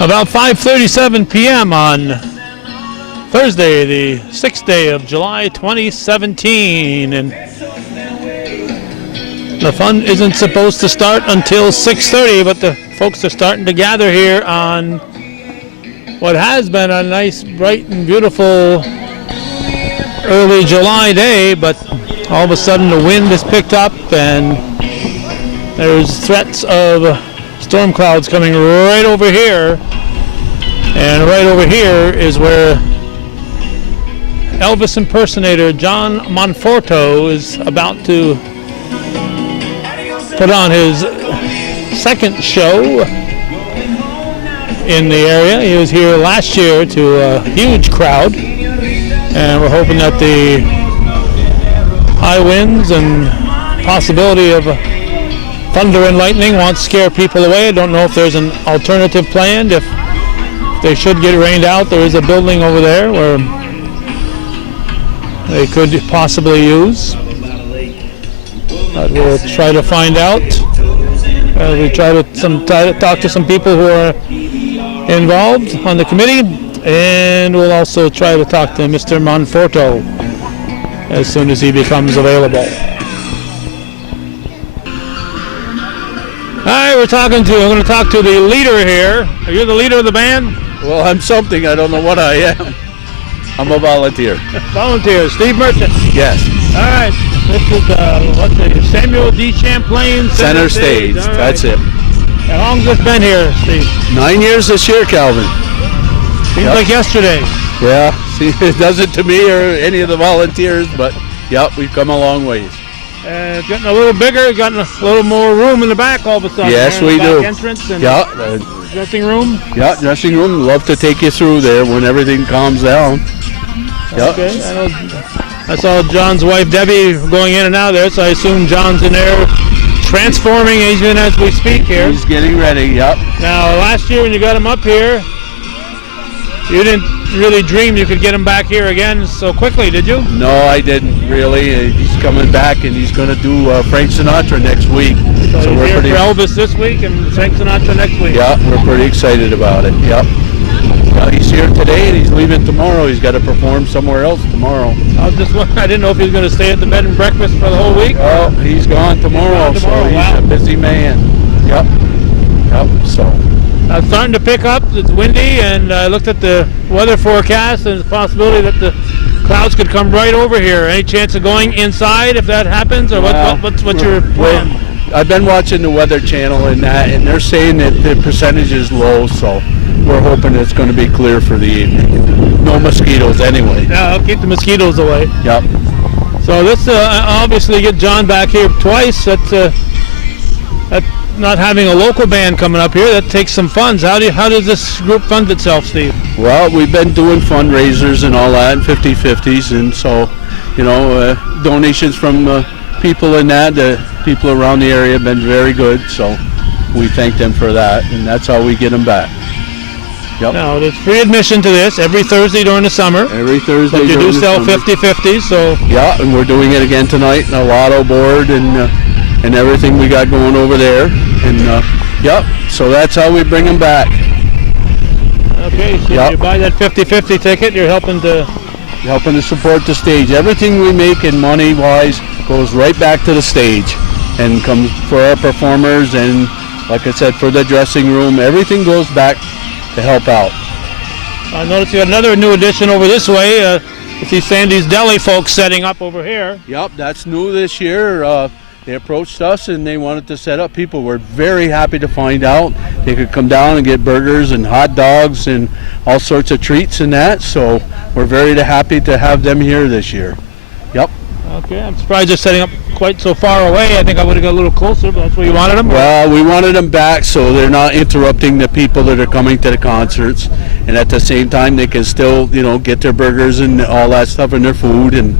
About 5:37 p.m. on Thursday, the 6th day of July 2017, and the fun isn't supposed to start until 6:30, but the folks are starting to gather here on what has been a nice, bright and beautiful early July day, but all of a sudden the wind has picked up and there's threats of storm clouds coming right over here, and right over here is where Elvis impersonator John Monforto is about to put on his second show in the area. He was here last year to a huge crowd, and we're hoping that the high winds and possibility of thunder and lightning won't scare people away. I don't know if there's an alternative planned. If they should get rained out, there is a building over there where they could possibly use. But we'll try to find out. We try to talk to some people who are involved on the committee, and we'll also try to talk to Mr. Monforto as soon as he becomes available. All right, we're going to talk to the leader here. Are you the leader of the band? Well, I'm something. I don't know what I am. I'm a volunteer. Volunteer, Steve Merchant. Yes. All right, this is Samuel D. Champlain Center Stage. Right. That's it. How long has this been here, Steve? 9 years this year, Calvin. Seems like yesterday. Yeah, see, it doesn't to me or any of the volunteers, but yep, we've come a long ways. Getting a little bigger, gotten a little more room in the back all of a sudden. Yes, we do. Entrance and dressing room. Yeah, dressing room. Love to take you through there when everything calms down. Yep. Okay. I saw John's wife Debbie going in and out there, so I assume John's in there transforming even as we speak here. He's getting ready. Yep. Now, last year when you got him up here, you didn't really dream you could get him back here again so quickly, did you? No, I didn't really. He's coming back, and he's going to do Frank Sinatra next week. So we're here for Elvis this week and Frank Sinatra next week. Yeah, we're pretty excited about it. Yep. He's here today, and he's leaving tomorrow. He's got to perform somewhere else tomorrow. I didn't know if he was going to stay at the bed and breakfast for the whole week. Oh, he's gone tomorrow, so he's a busy man. Yep. So. It's starting to pick up. It's windy, and I looked at the weather forecast, and there's a possibility that the clouds could come right over here. Any chance of going inside if that happens, or what's your plan? I've been watching the Weather Channel and they're saying that the percentage is low, so we're hoping it's going to be clear for the evening. No mosquitoes anyway. Yeah, I'll keep the mosquitoes away. Yep. So this obviously get John back here twice. That's not having a local band coming up here. That takes some funds. How does this group fund itself, Steve? Well, we've been doing fundraisers and all that, 50-50s, and so, donations from people in that, the people around the area have been very good, so we thank them for that, and that's how we get them back. Yep. Now, there's free admission to this every Thursday during the summer. Every Thursday. But you do sell 50-50s, so. Yeah, and we're doing it again tonight, and a lotto board and everything we got going over there, and yep. So that's how we bring them back. Okay, so you buy that 50-50 ticket, you're helping to support the stage. Everything we make in money-wise goes right back to the stage, and comes for our performers, and like I said, for the dressing room. Everything goes back to help out. I noticed you got another new addition over this way. I see Sandy's Deli folks setting up over here. Yep, that's new this year. They approached us and they wanted to set up. People were very happy to find out they could come down and get burgers and hot dogs and all sorts of treats and that. So we're very happy to have them here this year. Yep. Okay, I'm surprised they're setting up quite so far away. I think I would have got a little closer, but that's where you wanted them? Well, we wanted them back so they're not interrupting the people that are coming to the concerts. And at the same time, they can still, get their burgers and all that stuff and their food and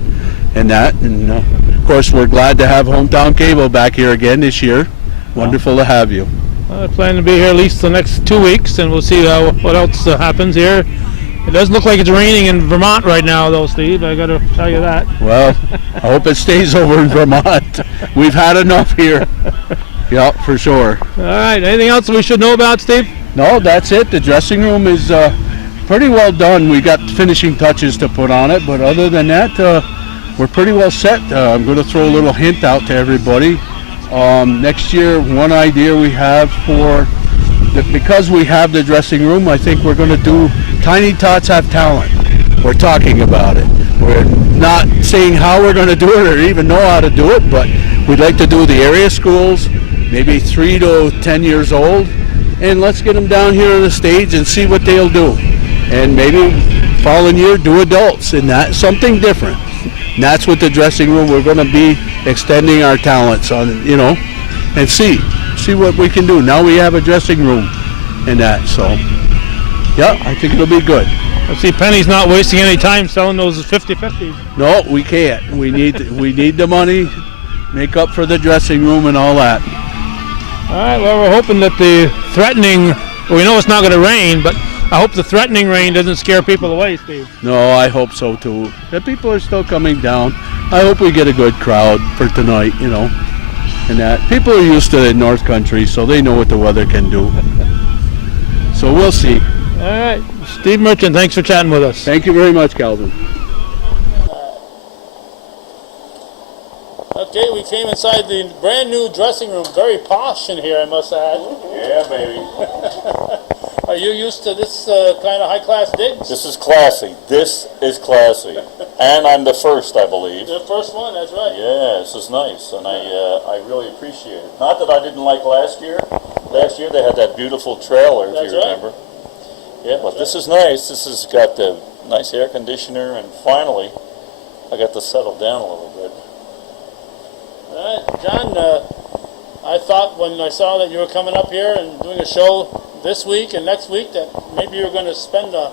that. And of course, we're glad to have Hometown Cable back here again this year. Wonderful to have you. I plan to be here at least the next 2 weeks, and we'll see what else happens here. It doesn't look like it's raining in Vermont right now, though, Steve. I got to tell you that. Well, I hope it stays over in Vermont. We've had enough here. Yep, for sure. All right. Anything else we should know about, Steve? No, that's it. The dressing room is pretty well done. We got finishing touches to put on it, but other than that, we're pretty well set. I'm going to throw a little hint out to everybody. Next year, one idea we have because we have the dressing room, I think we're going to do Tiny Tots Have Talent. We're talking about it. We're not saying how we're going to do it or even know how to do it, but we'd like to do the area schools, maybe 3 to 10 years old, and let's get them down here on the stage and see what they'll do. And maybe following year do adults, and that's something different. And that's what the dressing room, we're going to be extending our talents on, and see what we can do. Now we have a dressing room and that, so yeah, I think it'll be good. I see Penny's not wasting any time selling those 50/50s. No, we can't. We need the money, make up for the dressing room and all that. All right, well, we're hoping that the threatening, we know it's not going to rain, but I hope the threatening rain doesn't scare people away, Steve. No, I hope so too. The people are still coming down. I hope we get a good crowd for tonight, and that. People are used to the North Country, so they know what the weather can do. So we'll see. All right, Steve Merchant, thanks for chatting with us. Thank you very much, Calvin. Okay, we came inside the brand new dressing room. Very posh in here, I must add. Yeah, baby. Are you used to this kind of high-class digs? This is classy. This is classy. And I'm the first, I believe. The first one, that's right. Yeah, this is nice, and I really appreciate it. Not that I didn't like last year. Last year they had that beautiful trailer, if you remember. Yeah, but this is nice. This has got the nice air conditioner, and finally I got to settle down a little bit. All right, John, I thought when I saw that you were coming up here and doing a show this week and next week that maybe you were going to spend the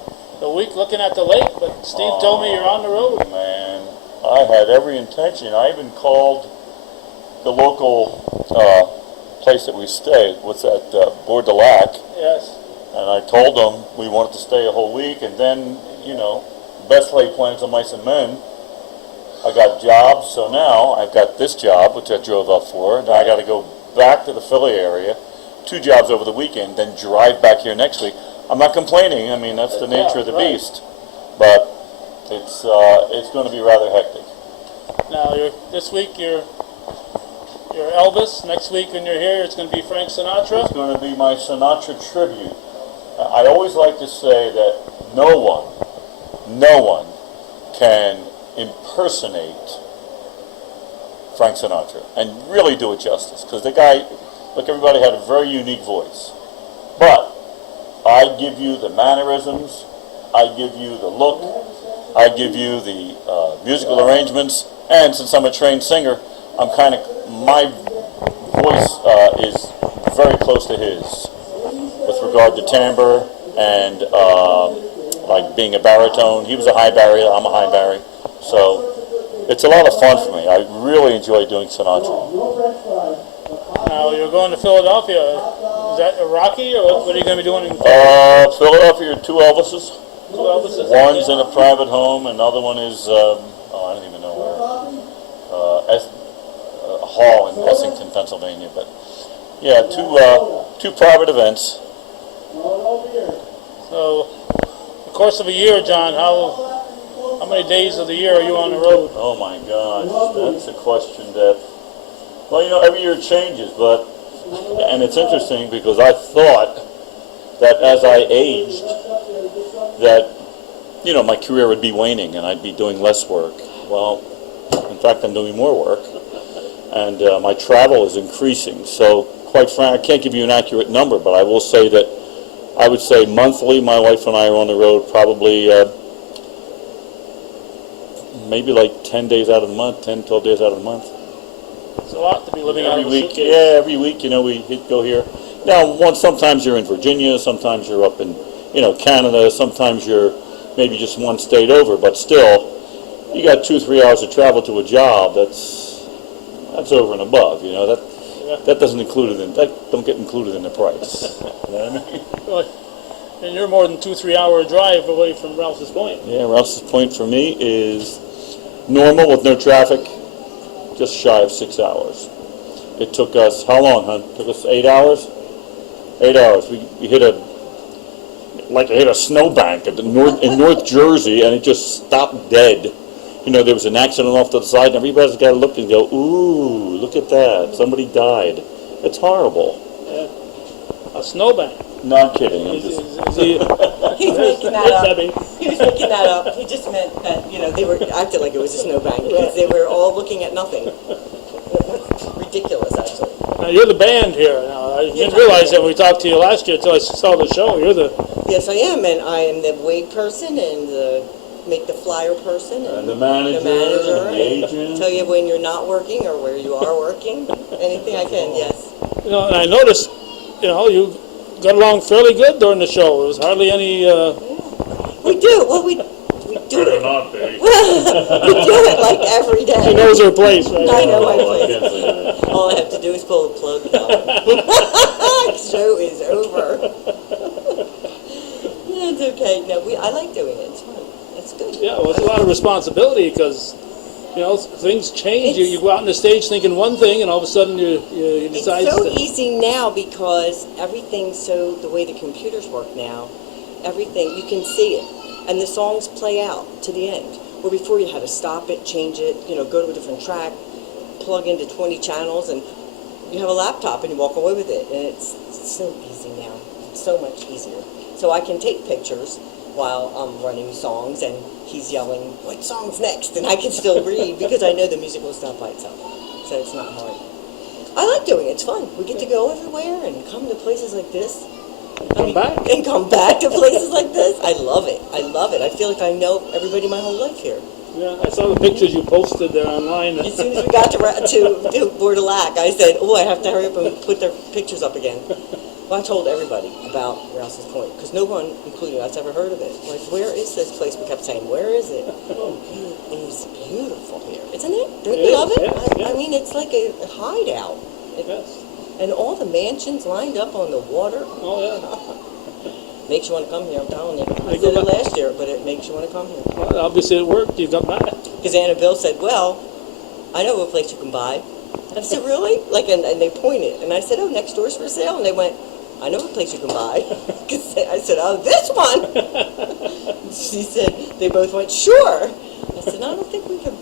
week looking at the lake, but Steve told me you're on the road. Man, I had every intention. I even called the local place that we stay. What's that? Board de Lac. Yes. And I told them we wanted to stay a whole week, and then, best laid plans of mice and men. I got jobs, so now I've got this job, which I drove up for. Now I got to go back to the Philly area, 2 jobs over the weekend, then drive back here next week. I'm not complaining. I mean, that's the nature of the beast, but it's going to be rather hectic. Now, this week you're Elvis. Next week when you're here, it's going to be Frank Sinatra. It's going to be my Sinatra tribute. I always like to say that no one can impersonate Frank Sinatra and really do it justice, because the guy, look, everybody had a very unique voice, but I give you the mannerisms, I give you the look, I give you the musical arrangements, and since I'm a trained singer, my voice is very close to his with regard to timbre and like being a baritone. He was a high barry, I'm a high barry. So it's a lot of fun for me. I really enjoy doing Sinatra. Now you're going to Philadelphia. Is that a Rocky, or what are you going to be doing in Philadelphia, 2 Elvises. 2 Elvises? One's in a private home, and the other one is, I don't even know where, a hall in Lexington, Pennsylvania. But yeah, 2 private events. So, the course of a year, John, how many days of the year are you on the road? Oh my gosh, that's a question that, well, every year it changes, and it's interesting because I thought that as I aged, that, my career would be waning and I'd be doing less work. Well, in fact, I'm doing more work, and my travel is increasing. So, quite frankly, I can't give you an accurate number, but I will say that I would say monthly, my wife and I are on the road probably maybe like 10 days out of the month, 10, 12 days out of the month. It's a lot to be living out of a suitcase. Yeah, every week, we go here. Now, sometimes you're in Virginia, sometimes you're up in, Canada, sometimes you're maybe just one state over, but still, you got 2-3 hours to travel to a job. That's over and above. That doesn't don't get included in the price. You know what I mean? Well, and you're more than 2-3 hour drive away from Rouses Point. Yeah, Rouses Point for me is normal with no traffic, just shy of 6 hours. It took us, how long, hon? It took us 8 hours? 8 hours. We hit a like it hit a snowbank at in North Jersey, and it just stopped dead. You know, there was an accident off to the side, and everybody's got to look and go, ooh, look at that, somebody died. It's horrible. A snowbank. No, I'm kidding. I'm Is just... he, He's making that up. He was making that up. He just meant that, you know, they were acting like it was a snowbank because they were all looking at nothing. Ridiculous, actually. Now, you're the band here. Now, I didn't realize that when we talked to you last year until I saw the show. You're the... Yes, I am, and I am the wig person and the make the flyer person And the manager and the agent. Tell you when you're not working or where you are working. Anything I can, yes. You know, and I noticed, you know, you got along fairly good during the show. There was hardly any... We do. Well, we do Better it. not be. We do it like every day. She knows her place, right? I know my Oh, I place. can't say that. All I have to do is pull the plug down. Show is over. It's okay. No, I like doing it. It's fun. It's good. Yeah, well, it's a lot of responsibility because, you know, things change. You go out on the stage thinking one thing, and all of a sudden you decide... It's so easy now because everything's so, the way the computers work now, everything, you can see it. And the songs play out to the end. Where before you had to stop it, change it, you know, go to a different track, plug into 20 channels, and you have a laptop and you walk away with it. And it's so easy now. It's so much easier. So I can take pictures while I'm running songs and he's yelling, what song's next? And I can still read because I know the music will stop by itself. So it's not hard. I like doing it. It's fun. We get to go everywhere and come to places like this. Come back. And come back to places like this. I love it. I love it. I feel like I know everybody my whole life here. Yeah, I saw the pictures you posted there online. As soon as we got to Board of Lac, I said, oh, I have to hurry up and put their pictures up again. Well, I told everybody about Rouses Point, because no one, including us, ever heard of it. Like, where is this place? We kept saying, where is it? It's beautiful here, isn't it? Don't you love it? Yes. I mean, it's like a hideout. Yes. And all the mansions lined up on the water. Oh, yeah. Makes you want to come here, I'm telling you. I did it last year, but it makes you want to come here. Well, obviously it worked. You got back. Because Anna Bill said, well, I know a place you can buy. And I said, really? Like, and they pointed. And I said, oh, next door's for sale. And they went, I know a place you can buy. I said, oh, this one. She said, they both went, sure. I said, I don't think we could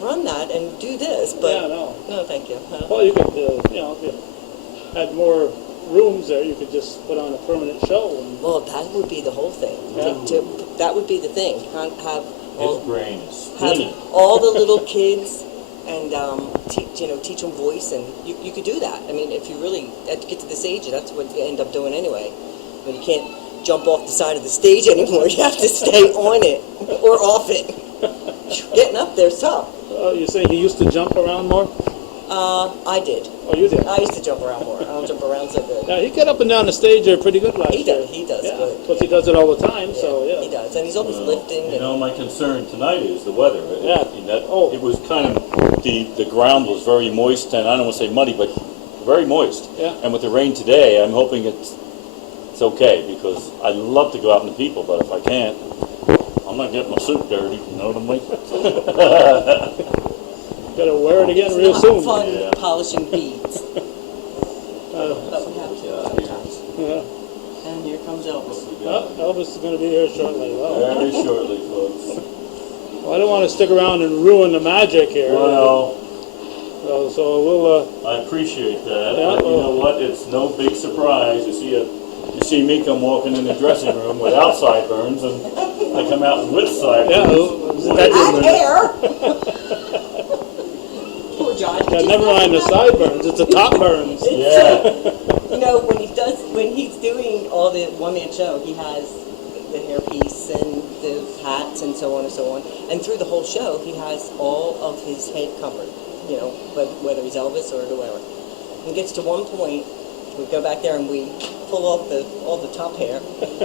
run that and do this. But Yeah, no. no, thank you. Well, you could, you know, if you had more rooms there, you could just put on a permanent show. And Well, that would be the whole thing. Yeah. That would be the thing. Have all, His brain is have spinning. all the little kids and teach them voice, and you could do that. I mean, if you really have to get to this age, that's what you end up doing anyway. But you can't jump off the side of the stage anymore. You have to stay on it or off it. Getting up there's tough. you say he used to jump around more? I did. Oh, you did? I used to jump around more. I don't jump around so good. Yeah, he got up and down the stage there pretty good last year. He does Yeah, good. because he does it all the time, so He yeah. does, and he's always lifting. You And, know, my concern tonight is the weather. Oh. It was kind of, the ground was very moist, and I don't want to say muddy, but very moist. Yeah. And with the rain today, I'm hoping it's okay, because I love to go out in the people, but if I can't, I'm not getting my suit dirty, you know what I mean? Gotta wear it again it's real not soon. fun Yeah. polishing beads. But we have to sometimes. Yeah. And here comes Elvis. Oh, Elvis is gonna be here shortly. Well, Very shortly, folks. I don't want to stick around and ruin the magic here. Well, So we'll. I appreciate that, Yeah, but you know well- what, it's no big surprise, you see me come walking in the dressing room without sideburns, and I come out with sideburns. And hair! Poor John. Yeah, never mind the sideburns. It's the top burns. Yeah, You know, when he's doing all the one-man show, he has the hairpiece and the hats and so on and so on. And through the whole show, he has all of his head covered, you know, whether he's Elvis or whoever. And it gets to one point, we go back there and we pull off all the top hair,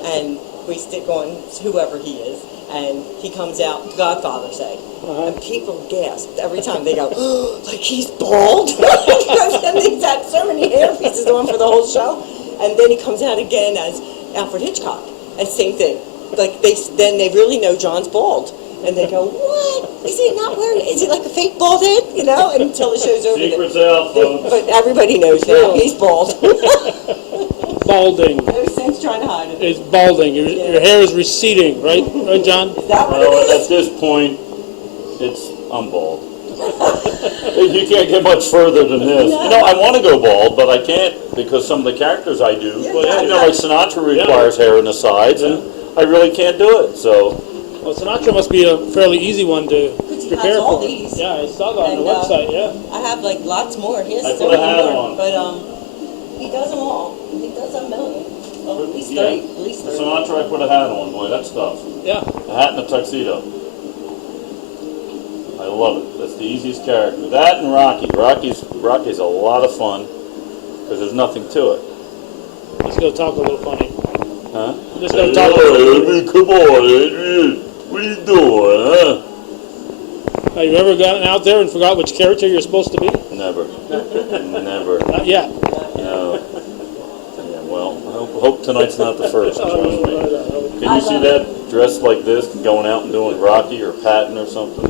and we stick on whoever he is, and he comes out, Godfather say, and people gasp every time. They go, oh, like he's bald? Because he's had so many hair pieces on for the whole show, and then he comes out again as Alfred Hitchcock, and same thing. Like then they really know John's bald. And they go, what? Is he not wearing, is he like a fake bald head? You know, and until the show's over. secret's out, folks. But everybody knows now, he's bald. Balding. Ever since trying to hide it. is balding. Your hair is receding, right? Right, John? Is that what Well, it at is? this point, I'm bald. You can't get much further than this. You know, I want to go bald, but I can't because some of the characters I do, Yeah. you know, like Sinatra requires hair in the sides, and I really can't do it. So, Well, Sinatra must be a fairly easy one to Because he prepare has all for. these. Yeah, I saw that on the And, website, yeah. I have like lots more. He has I put 30 a hat more, on. but he does them all. He does a million. Oh, at least Yeah. 30. At least 30. Sinatra, I put a hat on. Boy, that's tough. Yeah. A hat and a tuxedo. I love it. That's the easiest character. That and Rocky. Rocky's a lot of fun because there's nothing to it. He's going to talk a little funny. Huh? Just going to talk a little Adrian, come on, Adrian. What are you doing, huh? Have you ever gotten out there and forgot which character you're supposed to be? Never. Never. Not yet. No. Yeah, well, I hope tonight's not the first. Trust me. Can you see that dressed like this going out and doing Rocky or Patton or something?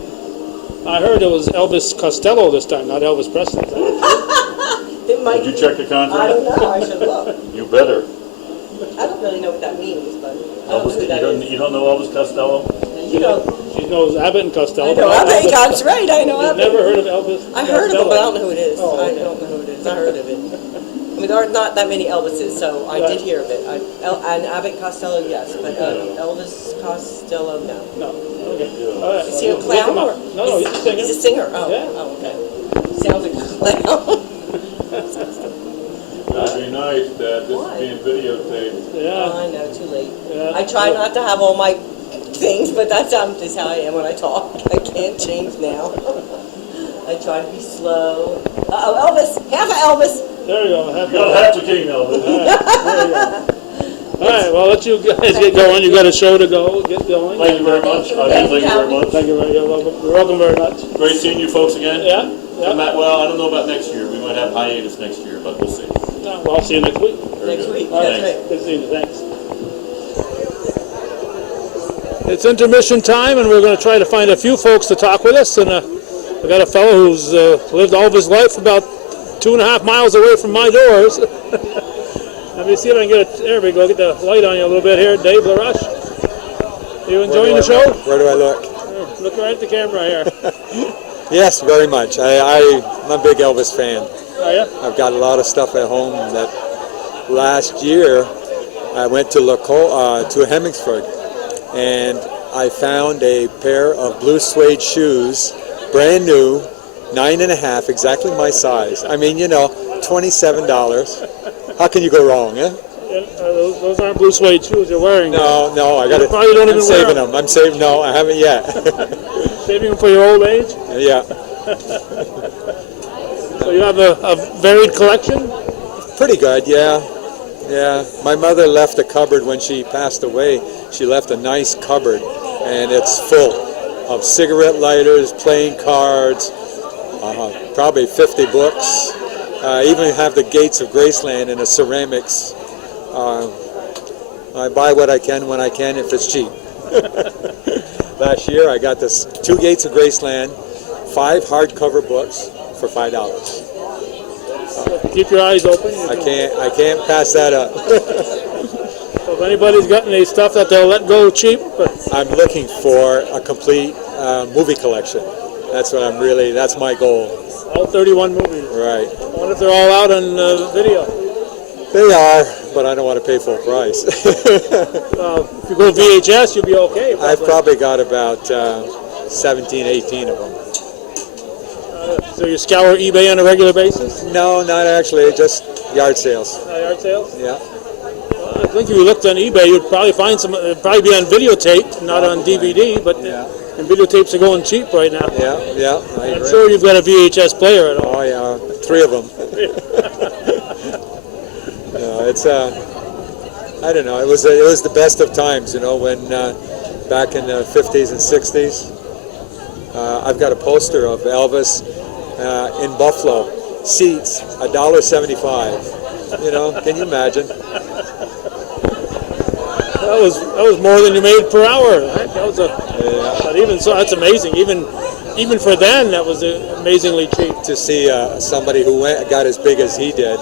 I heard it was Elvis Costello this time, not Elvis Presley. It might Did you check the I don't contract? know. I should look. You better. I don't really know what that means, but I don't know who that is. You don't know Elvis Costello? You know, She knows Abbott and Costello. I know. but not I think Elvis. that's right. I know. You've never heard of Elvis I heard of him, Costello? but I don't know who it is. Oh, okay. I don't know who it is. I heard of it. I mean, there are not that many Elvises, so I did hear of it. And Abbott Costello, yes, but Elvis Costello, no. No. Okay. All right. Is he a Look him clown? up. Or No, he's a singer. He's a singer. Oh, Yeah. oh, okay. Sounds like a clown. That'd be nice, Dad. This Why? is being videotaped. Oh, Yeah. I know, too late. Yeah. I try not to have all my things, but that's just how I am when I talk. I can't change now. I try to be slow. Uh-oh, Elvis! Half of Elvis! There you go. You don't have to king, Elvis. All right, well, let you guys get going. You got a show to go. Get going. Thank you very much. Thank you very much. Thank you very much. You're welcome very much. Great seeing you folks again. Yeah. Yeah. Well, I don't know about next year. We might have hiatus next year, but we'll see. Well, I'll see you next week. Very Next good. week, All that's right. right. Good seeing you. Thanks. It's intermission time, and we're going to try to find a few folks to talk with us. And we got a fellow who's lived all of his life about 2.5 miles away from my doors. Let me see if I can get it. There we go. Get the light on you a little bit here, Dave LaRush. You enjoying the show? Where do I look? Look right at the camera here. Yes, very much. I'm a big Elvis fan. Oh, yeah? I've got a lot of stuff at home that last year I went to to Hemingsford and I found a pair of blue suede shoes, brand new, 9.5, exactly my size. I mean, $27. How can you go wrong, eh? Those aren't blue suede shoes you're wearing. No, I got it. Probably don't I'm even saving wear them. I'm saving. No, I haven't yet. Saving them for your old age? Yeah. So you have a varied collection? Pretty good, yeah. Yeah. My mother left a cupboard when she passed away. She left a nice cupboard, and it's full of cigarette lighters, playing cards, probably 50 books. Even have the Gates of Graceland in a ceramics. I buy what I can when I can if it's cheap. Last year I got this 2 Gates of Graceland, 5 hardcover books for $5. Keep your eyes open. I can't pass that up. So if anybody's got any stuff that they'll let go cheap, but I'm looking for a complete movie collection. That's my goal. all 31 movies. Right. I wonder if they're all out on video. They are, but I don't want to pay full price. If you go VHS, you'll be okay. I've probably got about 17, 18 of them. So you scour eBay on a regular basis? No, not actually, just yard sales. Yard sales? Yeah. Well, I think if you looked on eBay, you'd probably find some. It'd probably be on videotape, not on DVD. But and videotapes are going cheap right now. Yeah. I I'm agree. sure you've got a VHS player at home. Oh yeah, 3 of them. It's I don't know. It was the best of times, when back in the 50s and 60s. I've got a poster of Elvis in Buffalo. Seats $1.75. Can you imagine? That was more than you made per hour. Right? That was but even so, that's amazing. Even for then, that was amazingly cheap. To see somebody who got as big as he did.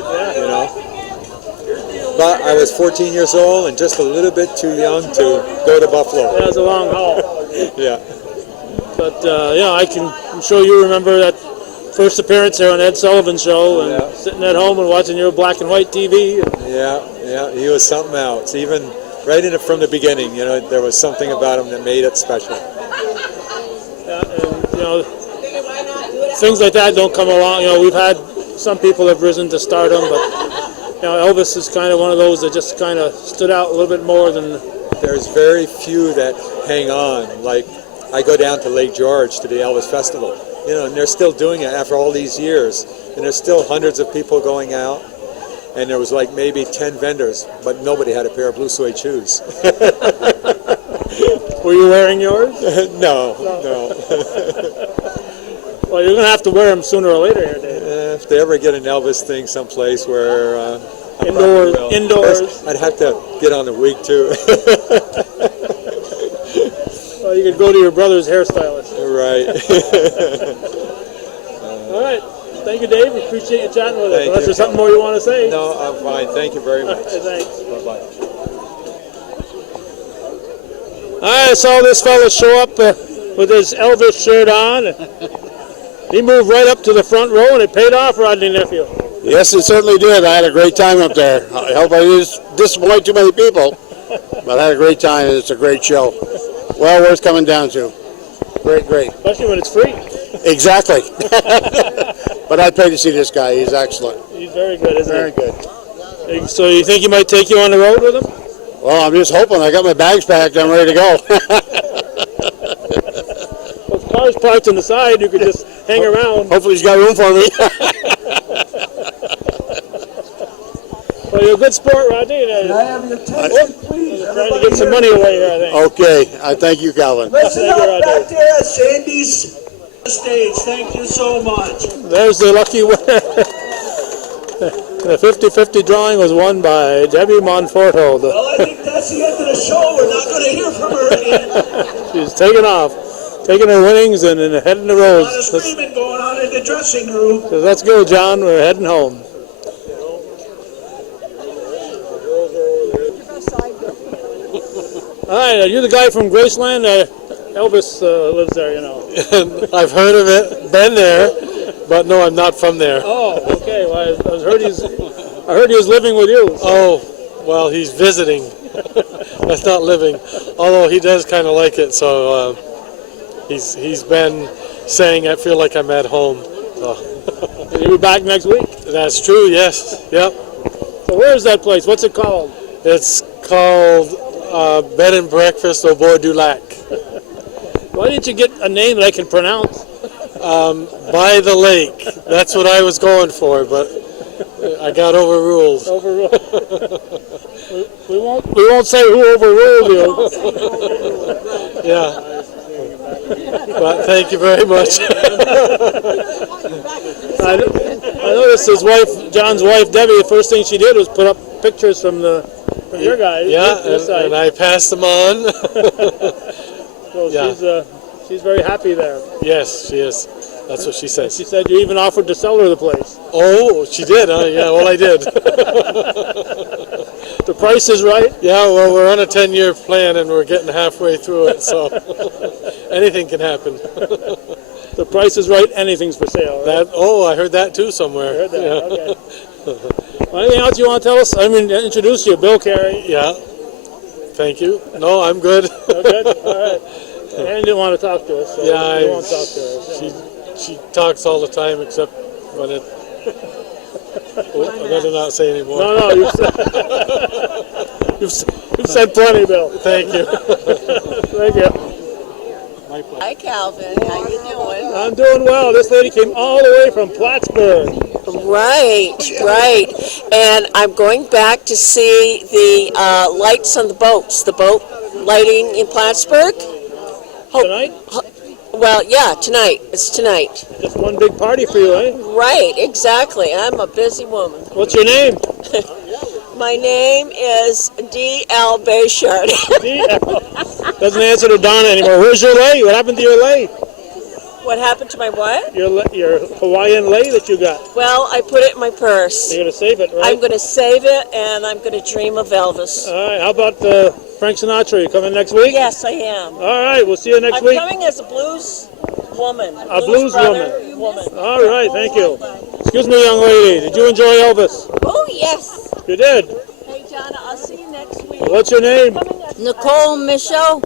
but I was 14 years old and just a little bit too young to go to Buffalo. That was a long haul. Yeah. But I'm sure you remember that first appearance there on Ed Sullivan Show, and sitting at home and watching your black and white TV. Yeah, he was something else. Even right in it from the beginning, there was something about him that made it special. Yeah, and things like that don't come along. We've had some people have risen to stardom, but Elvis is kind of one of those that just kind of stood out a little bit more than. There's very few that hang on. Like, I go down to Lake George to the Elvis Festival, and they're still doing it after all these years, and there's still hundreds of people going out, and there was like maybe 10 vendors, but nobody had a pair of blue suede shoes. Were you wearing yours? No. Well, you're going to have to wear them sooner or later here, Dave. If they ever get an Elvis thing someplace where... Indoors. I'd have to get on the wig, too. Well, you could go to your brother's hairstylist. Right. All right. Thank you, Dave. Appreciate you chatting with us. Thank Unless you. there's something more you want to say. No, I'm fine. Thank you very much. Thanks. Bye-bye. I saw this fella show up with his Elvis shirt on. He moved right up to the front row, and it paid off, Rodney Nephew. Yes, it certainly did. I had a great time up there. I hope I didn't disappoint too many people, but I had a great time, and it's a great show. Well worth coming down to. Great. Especially when it's free. Exactly. But I'd pay to see this guy. He's excellent. He's very good, isn't he? Very good. So you think he might take you on the road with him? Well, I'm just hoping. I got my bags packed. I'm ready to go. Well, if cars parked on the side, you could just hang around. Hopefully he's got room for me. Well, you're a good sport, Rodney. Can I have your attention, please? Trying to get some money away here, I think. Okay. I thank you, Calvin. Listen up back there at Sandy's stage. Thank you so much. There's the lucky winner. The 50-50 drawing was won by Debbie Monforto. Well, I think that's the end of the show. We're not going to hear from her again. She's taking off, taking her winnings and heading the A roads. lot of screaming going on in the dressing room. So let's go, John. We're heading home. All right, you're the guy from Graceland. Elvis lives there, I've heard of it, been there, but no, I'm not from there. Oh, okay. Well, I heard he was living with you. So. Oh, well, he's visiting. That's not living. Although he does kind of like it, so he's been saying I feel like I'm at home. So. And you'll be back next week? That's true. Yes. Yep. So where is that place? What's it called? It's called Bed and Breakfast au Bord du Lac. Why didn't you get a name that I can pronounce? By the lake. That's what I was going for, but I got overruled. We won't say who overruled you. Yeah. But thank you very much. I noticed his wife, John's wife, Debbie, the first thing she did was put up pictures from your guys. Yeah, and I passed them on. So Yeah. she's very happy there. Yes, she is. That's what she says. She said you even offered to sell her the place. Oh, she did, huh? Yeah, well, I did. The price is right. Yeah, well, we're on a 10-year plan, and we're getting halfway through it, so anything can happen. The price is right. Anything's for sale. Right? I heard that, too, somewhere. I heard that. Yeah. Okay. Well, anything else you want to tell us? I mean, introduce you, Bill Carey. Yeah. Thank you. No, I'm good. Oh, good? All right. Ann didn't want to talk to us, so yeah, we won't talk to her. So. She talks all the time, except when it... Oh, I better not say anymore. No, you've said plenty, Bill. Thank you. Thank you. Hi, Calvin. How you doing? I'm doing well. This lady came all the way from Plattsburgh. Right. And I'm going back to see the lights on the boats, the boat lighting in Plattsburgh. Tonight? Well, yeah, tonight. It's tonight. Just one big party for you, eh? Right, exactly. I'm a busy woman. What's your name? My name is D.L. Bayshard. D.L. Doesn't answer to Donna anymore. Where's your lay? What happened to your lay? What happened to my what? Your Hawaiian lei that you got. Well, I put it in my purse. You're gonna save it, right? I'm going to save it, and I'm going to dream of Elvis. All right. How about Frank Sinatra? You coming next week? Yes, I am. All right. We'll see you next I'm week. coming as a blues woman. A blues brother woman. All right. Thank you. Excuse me, young lady. Did you enjoy Elvis? Oh, yes. You did. Hey, John, I'll see you next week. What's your name? Nicole Michaud.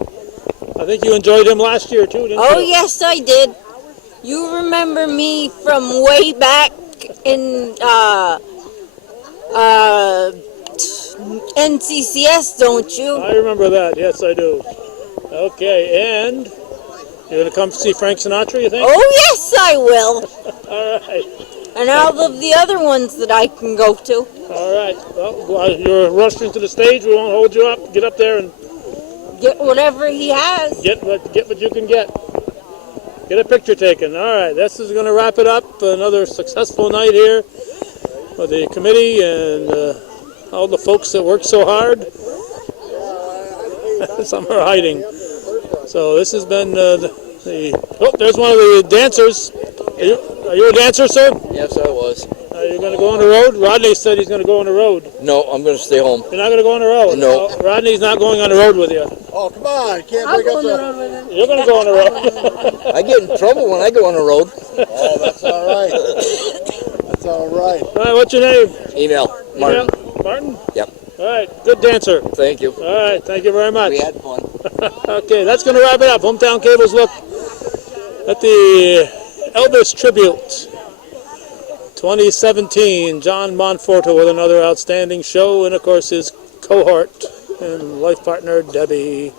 I think you enjoyed him last year too, didn't you? Oh, yes, I did. You remember me from way back in NCCS, don't you? I remember that. Yes, I do. Okay, and you're going to come see Frank Sinatra, you think? Oh, yes, I will. All right. And all of the other ones that I can go to. All right. Well, while you're rushing to the stage, we won't hold you up. Get up there and Get whatever he has. get what you can get. Get a picture taken. All right. This is going to wrap it up. Another successful night here for the committee and all the folks that worked so hard. Some are hiding. So this has been oh, there's one of the dancers. Are you a dancer, sir? Yes, I was. Are you going to go on the road? Rodney said he's going to go on the road. No, I'm going to stay home. You're not going to go on the road? No. Rodney's not going on the road with you. Oh, come on. You can't break up the... You're going to go on the road. I get in trouble when I go on the road. Oh, that's all right. That's all right. All right, what's your name? Email. Martin. Martin? Yep. All right, good dancer. Thank you. All right, thank you very much. We had fun. Okay, that's going to wrap it up. Hometown Cable's look at the Elvis Tribute 2017. John Monforto with another outstanding show, and of course his cohort and life partner Debbie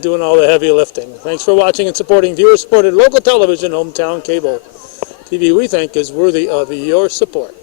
doing all the heavy lifting. Thanks for watching and supporting viewer-supported local television, Hometown Cable TV. We think is worthy of your support.